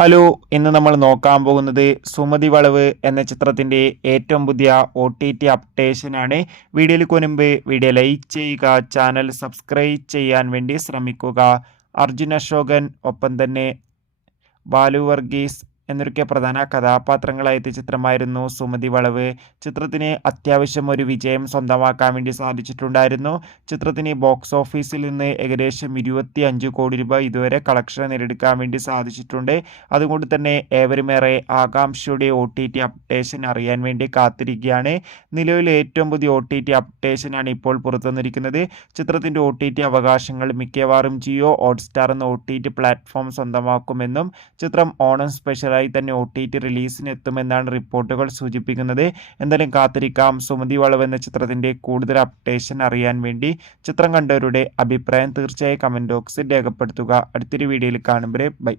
Hello, ഇന്ന് നമ്മൾ നോക്കാൻ പോകുന്നത് സുമതി വളവ് എന്ന ചിത്രത്തിൻ്റെ ഏറ്റവും പുതിയ OTT അപ്ഡേഷനാണ്. വീഡിയോയിൽ മുൻപ് വീഡിയോ ലൈക്ക് ചെയ്യുക, ചാനൽ സബ്സ്ക്രൈബ് ചെയ്യാൻ വേണ്ടി ശ്രമിക്കുക. അർജുൻ അശോകൻ, ഒപ്പം തന്നെ ബാലു വർഗീസ് എന്നൊക്കെ പ്രധാന കഥാപാത്രങ്ങളായ ചിത്രമായിരുന്നു സുമതി വളവ്. ചിത്രത്തിന് അത്യാവശ്യം ഒരു വിജയം സ്വന്തമാക്കാൻ വേണ്ടി സാധിച്ചിട്ടുണ്ടായിരുന്നു. ചിത്രത്തിന് ബോക്സ് ഓഫീസിൽ നിന്ന് ഏകദേശം 25 കോടി രൂപ ഇതുവരെ കളക്ഷൻ നേടിയെടുക്കാൻ വേണ്ടി സാധിച്ചിട്ടുണ്ട്. അതുകൊണ്ട് തന്നെ ഏവരുമേറെ ആകാംക്ഷയുടെ OTT അപ്ഡേഷൻ അറിയാൻ വേണ്ടി കാത്തിരിക്കുകയാണ്. നിലവിൽ ഏറ്റവും പുതിയ OTT അപ്ഡേഷനാണ് ഇപ്പോൾ പുറത്തുവന്നിരിക്കുന്നത്. ചിത്രത്തിൻ്റെ OTT അവകാശങ്ങൾ മിക്കവാറും ജിയോ ഹോട്ട്സ്റ്റാർ എന്ന OTT പ്ലാറ്റ്ഫോം സ്വന്തമാക്കുമെന്നും ചിത്രം ഓണം സ്പെഷ്യലായി തന്നെ OTT റിലീസിന് എത്തുമെന്നാണ് റിപ്പോർട്ടുകൾ സൂചിപ്പിക്കുന്നത്. എന്തായാലും കാത്തിരിക്കാം. സുമതി വളവ് എന്ന ചിത്രത്തിൻ്റെ കൂടുതൽ അപ്ഡേഷൻ അറിയാൻ വേണ്ടി ചിത്രം കണ്ടവരുടെ അഭിപ്രായം തീർച്ചയായും കമൻറ്റ് ബോക്സിൽ രേഖപ്പെടുത്തുക. അടുത്തൊരു വീഡിയോയിൽ കാണുമ്പോൾ ബൈ.